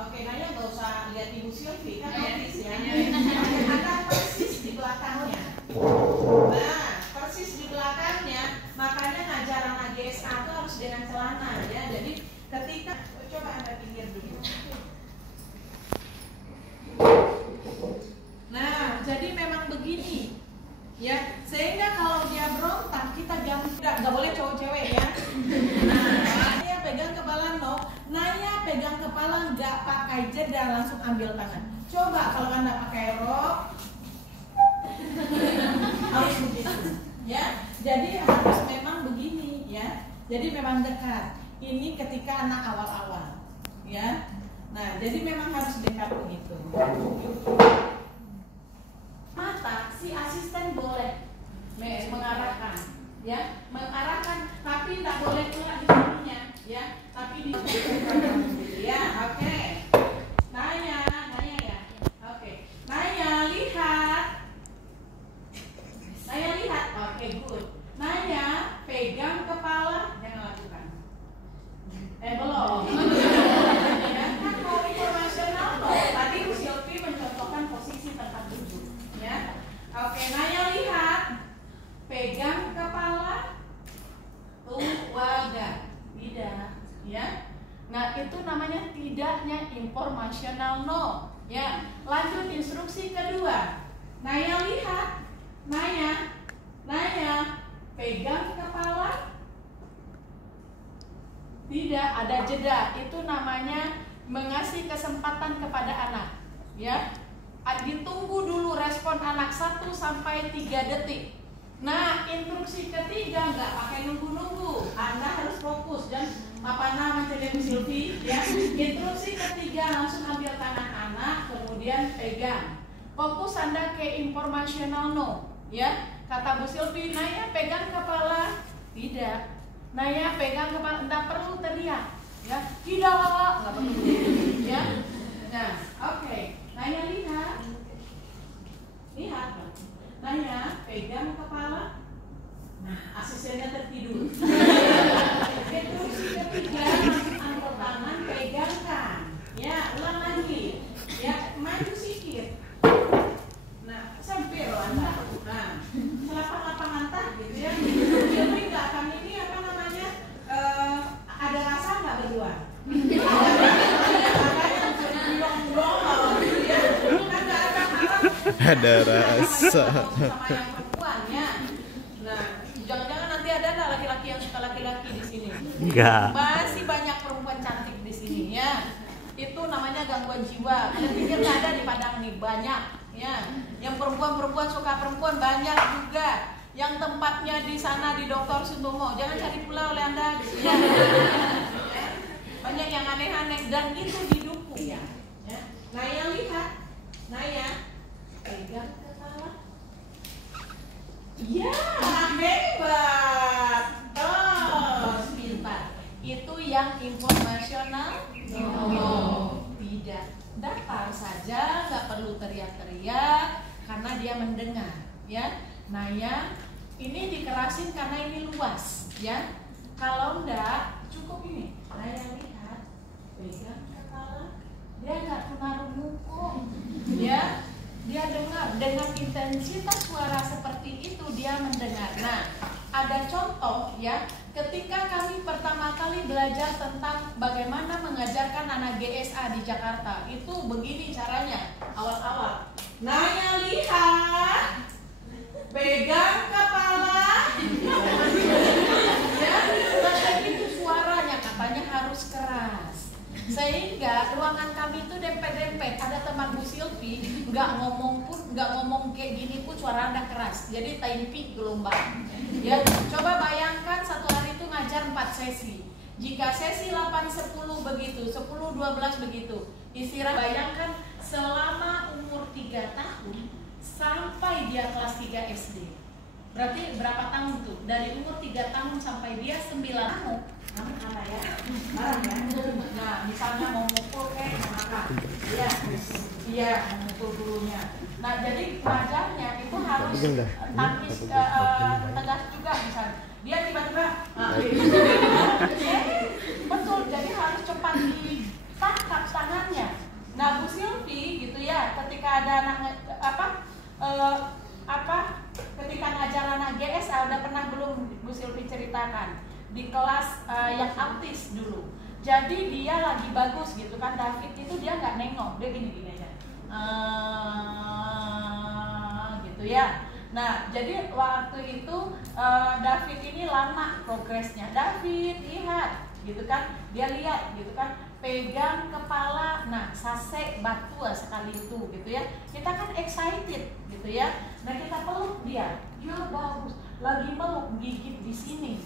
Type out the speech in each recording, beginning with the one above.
Oke, Naya nggak usah lihat Ibu Silvi kan notis ya. Ada persis di belakangnya. Nah, persis di belakangnya, makanya ngajaran AGSA itu harus dengan celana ya. Jadi ketika coba Anda pinggir dulu. Nah, jadi memang begini ya, sehingga kalau dia berontak kita jangan, nggak boleh cowok cewek ya. Nah, Naya pegang kepala no, Naya pegang kepala nggak pakai jeda, langsung ambil tangan. Coba kalau Anda pakai rok harus begitu ya. Jadi harus memang begini ya. Jadi memang dekat. Ini ketika anak awal-awal ya. Nah, jadi memang harus dekat begitu. Mata si asisten boleh mengarahkan ya, mengarahkan, tapi tak boleh pula di sininya ya, tapi di ya. Oke. Naya ya. Oke. Naya lihat. Oke, good. Naya pegang kepala, jangan lakukan. Belum. Ya, kan mau informasional loh. Tadi Bu Silvi mencontohkan posisi tempat duduk. Ya. Oke, Naya lihat. Pegang kepala. Wajah. Tidak, ya. Nah, itu namanya tidaknya informasional no. Ya. Lanjut instruksi kedua. Naya lihat. Naya pegang kepala. Tidak, ada jeda. Itu namanya mengasih kesempatan kepada anak. Ya. Ditunggu dulu respon anak 1 sampai 3 detik. Nah, instruksi ketiga nggak pakai nunggu-nunggu. Anda harus fokus dan apa namanya Bu Silvi ya. Instruksi ketiga langsung ambil tangan anak, kemudian pegang. Fokus Anda ke informasional no, ya. Kata Bu Silvi, Naya pegang kepala. Tidak. Naya pegang kepala, tidak perlu teriak, ya. Tidak, nggak perlu, ya. Nah, oke. Naya lihat. Naya pegang kepala. Nah, asistennya tertidur. Instruksi ketiga, ambil tangan, pegangkan. Ya, ulang lagi. Ya, maju sikit. Nah, sampai loh Anda. Nah, selapang-lapangan tak gitu ya. Jadi nggak akan ini apa namanya? Ada rasa nggak berdua? Ada rasa. Sama yang perempuan ya. Nah, jangan-jangan nanti ada laki-laki yang suka laki-laki di sini. Enggak. Masih banyak perempuan cantik di sini ya. Itu namanya gangguan jiwa. Kalian pikir nggak ada di Padang nih? Banyak ya. Yang perempuan suka perempuan banyak juga. Yang tempatnya di sana di Dr. Suntomo. Jangan cari pula oleh Anda di sini. Banyak yang aneh-aneh dan itu didukung ya. Naya lihat. Naya pegang kepala. Ya, hebat. Terus pintar. Itu yang informasional? No, tidak. Datar saja, nggak perlu teriak-teriak karena dia mendengar. Ya, Naya, ini dikerasin karena ini luas. Ya, kalau enggak cukup ini. Naya lihat, pegang kepala. Dia nggak tunarung muku. Ya. Dia dengar dengan intensitas suara seperti itu dia mendengar. Nah, ada contoh ya, ketika kami pertama kali belajar tentang bagaimana mengajarkan anak GSA di Jakarta, itu begini caranya awal-awal. Naya lihat, pegang kepala. Ya, nah itu suaranya katanya harus keras. Sehingga ruangan kami itu dempet-dempet. Ada teman Bu Silvi nggak ngomong kayak gini pun suara Anda keras. Jadi timpi gelombang. Ya, coba bayangkan satu hari itu ngajar 4 sesi. Jika sesi 8, 10 begitu, 10, 12 begitu. Istirahat, bayangkan selama umur 3 tahun sampai dia kelas 3 SD. Berarti berapa tahun tuh? Dari umur 3 tahun sampai dia 9 tahun. Kamu mana ya? Marah ya? Nah, misalnya mau mukul mau apa? Iya, mau mukul gurunya. Nah, jadi pelajarnya itu harus tangkis tegas juga misalnya. Dia tiba-tiba betul, jadi harus cepat ditangkap tangannya. Nah, Bu Silvi gitu ya, ketika ada anak ketika ngajar anak GS ada pernah belum Bu Silvi ceritakan di kelas yang autis dulu. Jadi dia lagi bagus gitu kan, David itu dia nggak nengok, dia gini-gini aja, gitu ya. Nah, jadi waktu itu David ini lama progresnya. David lihat, gitu kan, dia lihat, gitu kan, pegang kepala, nah sase batu sekali itu, gitu ya. Kita kan excited, gitu ya. Nah kita peluk dia, ya bagus, lagi meluk, gigit di sini.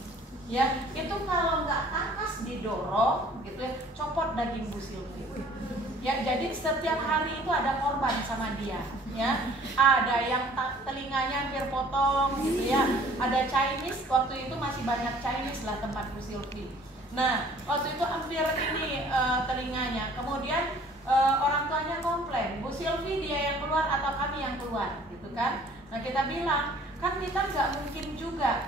Ya, itu kalau nggak takas didorong gitu ya, copot daging Bu Silvi. Ya, jadi setiap hari itu ada korban sama dia, ya. Ada yang telinganya hampir potong gitu ya. Ada Chinese, waktu itu masih banyak Chinese lah tempat Bu Silvi. Nah, waktu itu hampir ini telinganya. Kemudian orang tuanya komplain, Bu Silvi dia yang keluar atau kami yang keluar gitu kan. Nah, kita bilang kan kita nggak mungkin juga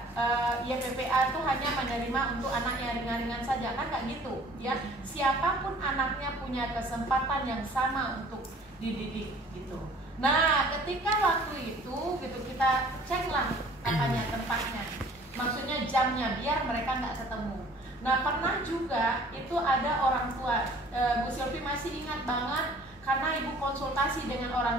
YPPA itu hanya menerima untuk anak yang ringan-ringan saja, kan nggak gitu ya. Siapapun anaknya punya kesempatan yang sama untuk dididik gitu. Nah, ketika waktu itu gitu kita ceklah tempatnya, maksudnya jamnya biar mereka nggak ketemu. Nah, pernah juga itu ada orang tua, Bu Silvi masih ingat banget karena ibu konsultasi dengan orang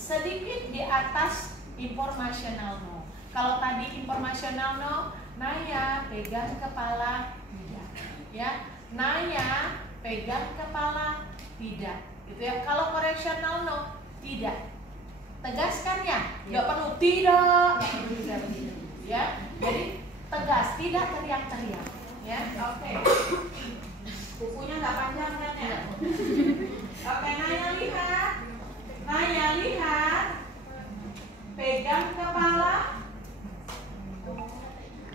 sedikit di atas informational no. Kalau tadi informational no, Naya pegang kepala tidak, ya. Naya pegang kepala tidak, gitu ya. Kalau correctional no, tidak. Tegaskan ya, nggak perlu tidak, ya. Jadi tegas, tidak teriak-teriak, ya. Oke. Bukunya nggak panjang kan ya? Oke, Naya lihat, Naya lihat. Pegang kepala,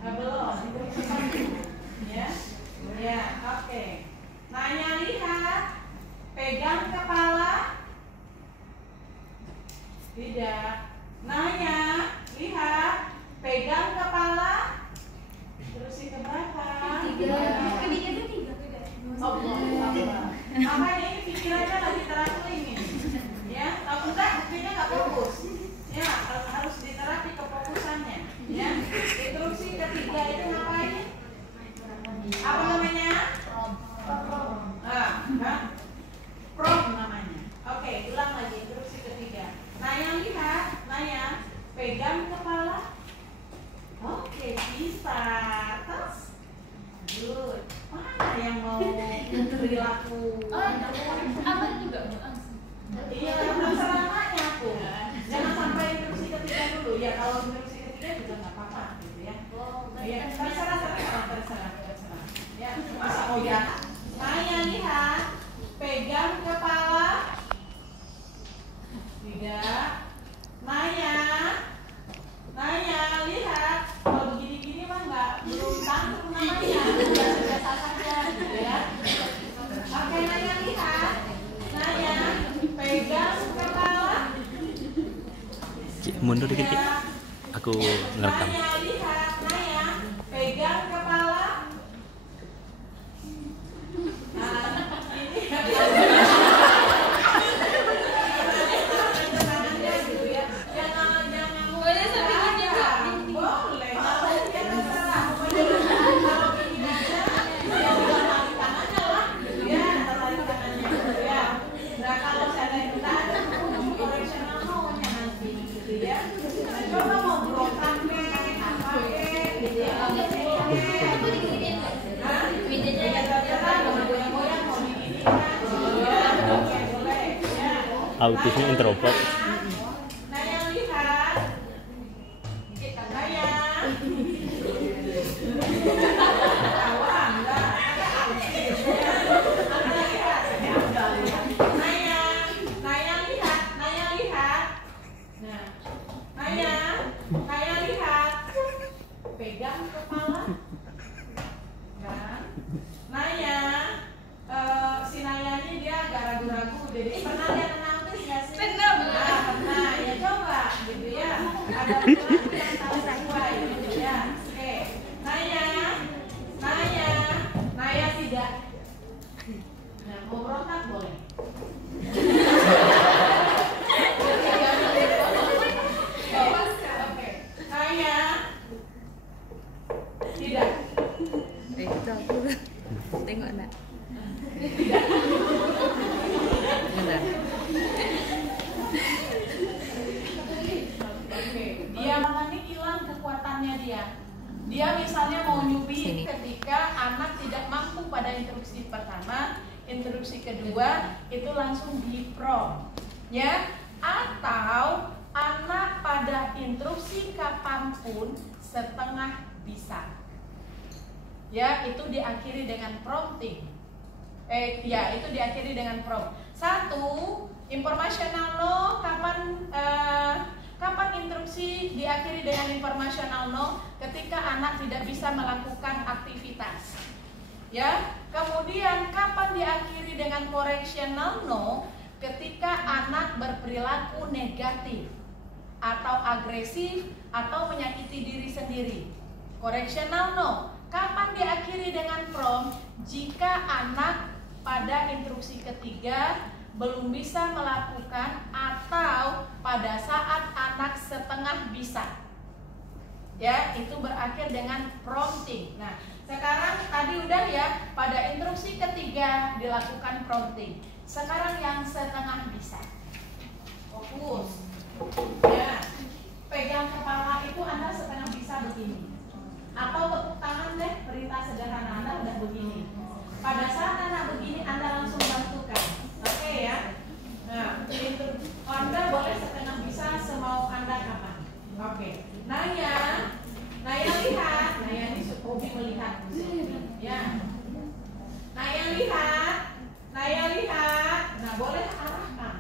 belum, ya, ya, oke. Nanya lihat, pegang kepala, tidak. Nanya lihat, pegang kepala, terusin ke berapa? Tiga. Makanya ini pikirannya lagi teratur ini, ya. Kalau enggak, buktinya nggak fokus. Ya, harus diterapi kefokusannya. Ya, instruksi ketiga itu ngapain? Apa namanya? Prom namanya. Oke, ulang lagi instruksi ketiga. Naya lihat, Naya pegang kepala. Oke, bisa. Terus, good. Mana yang mau perilaku? Apa juga? Iya, terserah anaknya aku. Jangan sampai instruksi ketiga dulu ya. Kalau instruksi ketiga juga nggak apa-apa gitu ya. Ya, terserah. Ya, masa mau ya. Naya lihat, pegang kepala. Tidak. Naya lihat. Kalau begini-gini mah belum tantrum namanya. Biasa-biasa saja gitu ya. Oke, Naya lihat. Naya pegang kepala. Mundur dikit, Cik. Aku ngerekam. Naya lihat, Naya pegang kepala. Autisnya introvert. Naya lihat. Naya. Naya lihat. Nah, Naya lihat. Pegang kepala. Kan? Naya, si Naya ini dia agak ragu-ragu. Jadi pernah lihat autis nggak sih? Pernah. Ya coba, gitu ya. Ada perilaku yang salah sesuai, gitu ya. Oke, Naya tidak. Nah, mau berontak boleh. Oke. Naya. Tidak. Itu aku tengok nak. Benar. Oke. Dia ini hilang kekuatannya dia. Dia misalnya mau nyubi ketika anak tidak mampu pada instruksi pertama, instruksi kedua itu langsung di prom, ya. Atau anak pada instruksi kapanpun setengah bisa, ya, itu diakhiri dengan prompting. Itu diakhiri dengan prompt. Satu, informational no, kapan instruksi diakhiri dengan informational no? Ketika anak tidak bisa melakukan aktivitas. Ya, kemudian kapan diakhiri dengan correctional no? Ketika anak berperilaku negatif atau agresif atau menyakiti diri sendiri. Correctional no. Kapan diakhiri dengan prompt? Jika anak pada instruksi ketiga belum bisa melakukan atau pada saat anak setengah bisa, ya, itu berakhir dengan prompting. Nah, sekarang tadi udah ya, pada instruksi ketiga dilakukan prompting. Sekarang yang setengah bisa, fokus, ya, pegang kepala itu Anda setengah bisa begini, atau tepuk tangan deh, perintah sederhana Anda udah begini. Pada saat anak begini Anda langsung bantukan, oke ya. Nah, itu Anda boleh setengah bisa semau Anda kapan. Oke. Naya lihat. Naya ini hobi melihat, ya. Naya lihat. Nah, boleh arahkan.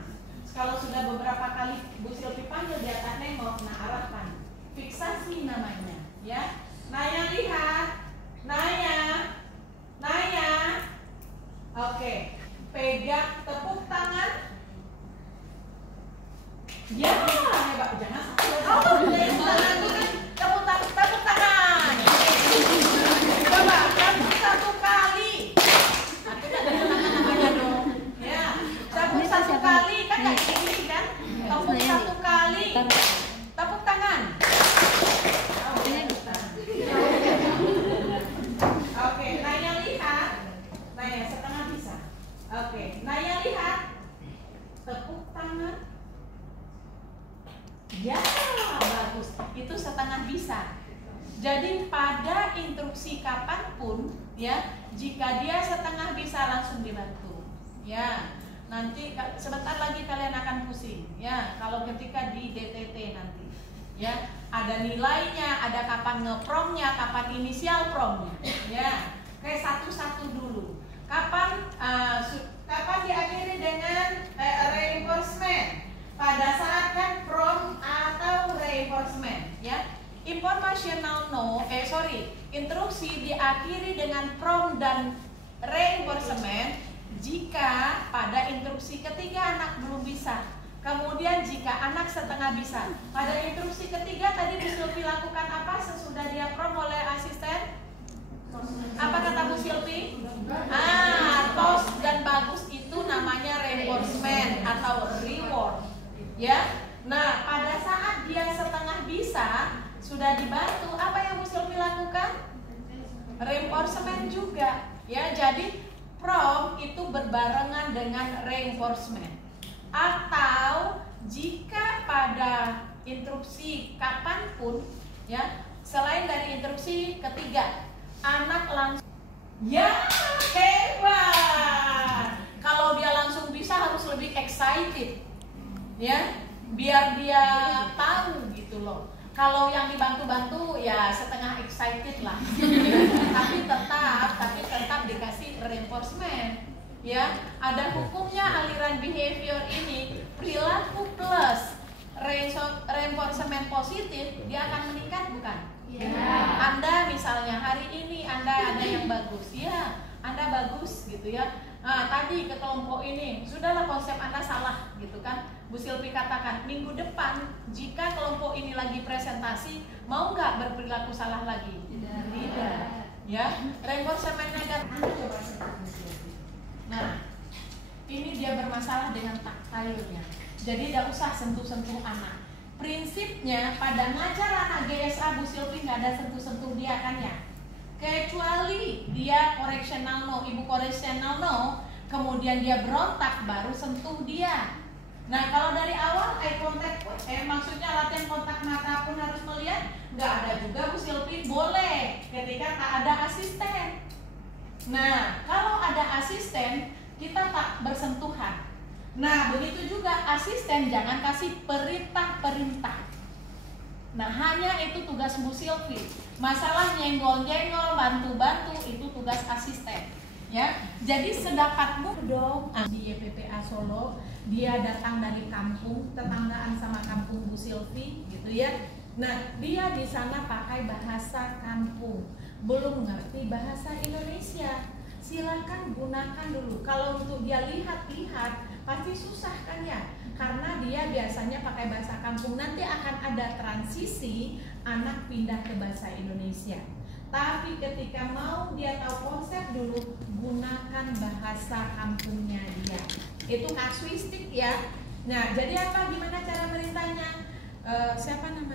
Kalau sudah beberapa kali Bu Silvi panggil dia tak nengok, nah arahkan. Fiksasi namanya, ya. Naya lihat. Naya. Oke, pegang, tepuk tangan. Ya, hebat. Jangan tepuk tangan. Coba tepuk satu kali. Aku tidak tepuk tangan namanya dong. Ya, tepuk satu kali kan kayak gini kan? Tepuk satu kali. Tepuk tangan. Oke, Naya lihat. Naya setengah bisa. Oke, Naya lihat. Tepuk tangan. Ya, bagus. Itu setengah bisa. Jadi pada instruksi kapanpun, ya, jika dia setengah bisa langsung dibantu. Ya, nanti sebentar lagi kalian akan pusing. Ya, kalau ketika di DTT nanti. Ya, ada nilainya, ada kapan ngepromnya, kapan inisial promnya. Ya, kayak satu-satu dulu. Kapan diakhiri dengan reinforcement? Pada saat kan prom atau reinforcement, ya. Informational no, instruksi diakhiri dengan prom dan reinforcement jika pada instruksi ketiga anak belum bisa. Kemudian jika anak setengah bisa. Pada instruksi ketiga tadi Bu Silvi lakukan apa sesudah dia prom oleh asisten? Apa kata Bu Silvi? Tos dan bagus itu namanya reinforcement atau reward. Ya. Nah, pada saat dia setengah bisa sudah dibantu, apa yang Bu Silvi lakukan? Reinforcement juga. Ya, jadi prom itu berbarengan dengan reinforcement. Atau jika pada instruksi kapanpun, ya, selain dari instruksi ketiga, anak langsung, ya, hebat. Kalau dia langsung bisa harus lebih excited, ya, biar dia tahu gitu loh. Kalau yang dibantu-bantu ya setengah excited lah, tapi tetap dikasih reinforcement. Ya, ada hukumnya aliran behavior ini, perilaku plus reinforcement positif dia akan meningkat bukan? Ya. Anda misalnya hari ini Anda ada yang bagus, ya, Anda bagus gitu ya. Nah, tadi ke kelompok ini sudahlah konsep Anda salah gitu kan? Bu Silvi katakan minggu depan jika kelompok ini lagi presentasi mau nggak berperilaku salah lagi? Tidak. Ya, reinforcement negatif. Nah, ini dia bermasalah dengan taktilnya. Jadi tidak usah sentuh-sentuh anak. Prinsipnya pada ngajar anak GSA Bu Silvi nggak ada sentuh-sentuh dia kan ya. Kecuali dia correctional no, ibu correctional no, kemudian dia berontak baru sentuh dia. Nah kalau dari awal eye contact pun, maksudnya latihan kontak mata pun harus melihat, nggak ada juga Bu Silvi, boleh ketika tak ada asisten. Nah kalau ada asisten kita tak bersentuhan. Nah begitu juga asisten jangan kasih perintah-perintah. Nah hanya itu tugas Bu Silvi. Masalah nyenggol-nyenggol, bantu-bantu itu tugas asisten. Ya, jadi sedapatmu dong. Di YPPA Solo dia datang dari kampung, tetanggaan sama kampung Bu Silvi, gitu ya. Nah dia di sana pakai bahasa kampung, belum ngerti bahasa Indonesia. Silakan gunakan dulu. Kalau untuk dia lihat-lihat pasti susah kan ya, karena dia biasanya pakai bahasa kampung. Nanti akan ada transisi anak pindah ke bahasa Indonesia. Tapi ketika mau dia tahu konsep dulu, gunakan bahasa kampungnya dia. Itu kasuistik ya. Nah jadi apa, gimana cara merintahnya? Siapa namanya?